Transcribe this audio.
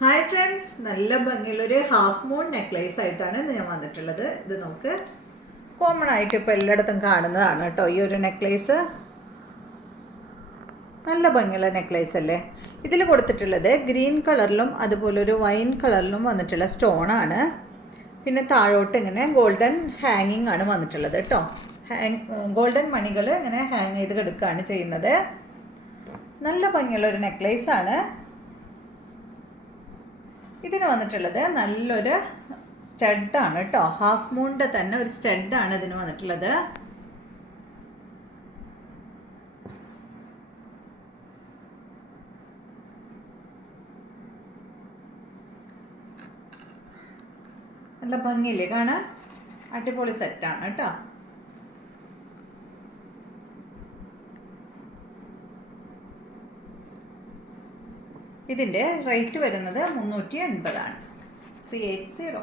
Hi friends, നല്ല ഭംഗിയുള്ളൊരു half moon necklace ആയിട്ടാണ് ഇന്ന് ഞാൻ വന്നിട്ടുള്ളത്. ഇത് നമുക്ക് കോമൺ ആയിട്ട് ഇപ്പോൾ എല്ലായിടത്തും കാണുന്നതാണ് കേട്ടോ. ഈ ഒരു നെക്ലേസ് നല്ല ഭംഗിയുള്ള നെക്ലേസ് അല്ലേ. ഇതിൽ കൊടുത്തിട്ടുള്ളത് ഗ്രീൻ കളറിലും അതുപോലെ ഒരു വൈൻ കളറിലും വന്നിട്ടുള്ള സ്റ്റോണാണ്. പിന്നെ താഴോട്ട് ഇങ്ങനെ ഗോൾഡൻ ഹാങ്ങിങ് ആണ് വന്നിട്ടുള്ളത് കേട്ടോ. ഗോൾഡൻ മണികൾ ഇങ്ങനെ ഹാങ് ചെയ്ത് കിടക്കുകയാണ് ചെയ്യുന്നത്. നല്ല ഭംഗിയുള്ള ഒരു നെക്ലേസ് ആണ്. ഇതിന് വന്നിട്ടുള്ളത് നല്ലൊരു സ്റ്റഡാണ് കേട്ടോ. ഹാഫ് മൂണിൻ്റെ തന്നെ ഒരു സ്റ്റഡാണ് ഇതിന് വന്നിട്ടുള്ളത്. നല്ല ഭംഗിയില്ലേ കാണാൻ? അടിപൊളി സെറ്റാണ് കേട്ടോ. ഇതിൻ്റെ റേറ്റ് വരുന്നത് 380 ആണ്. 380.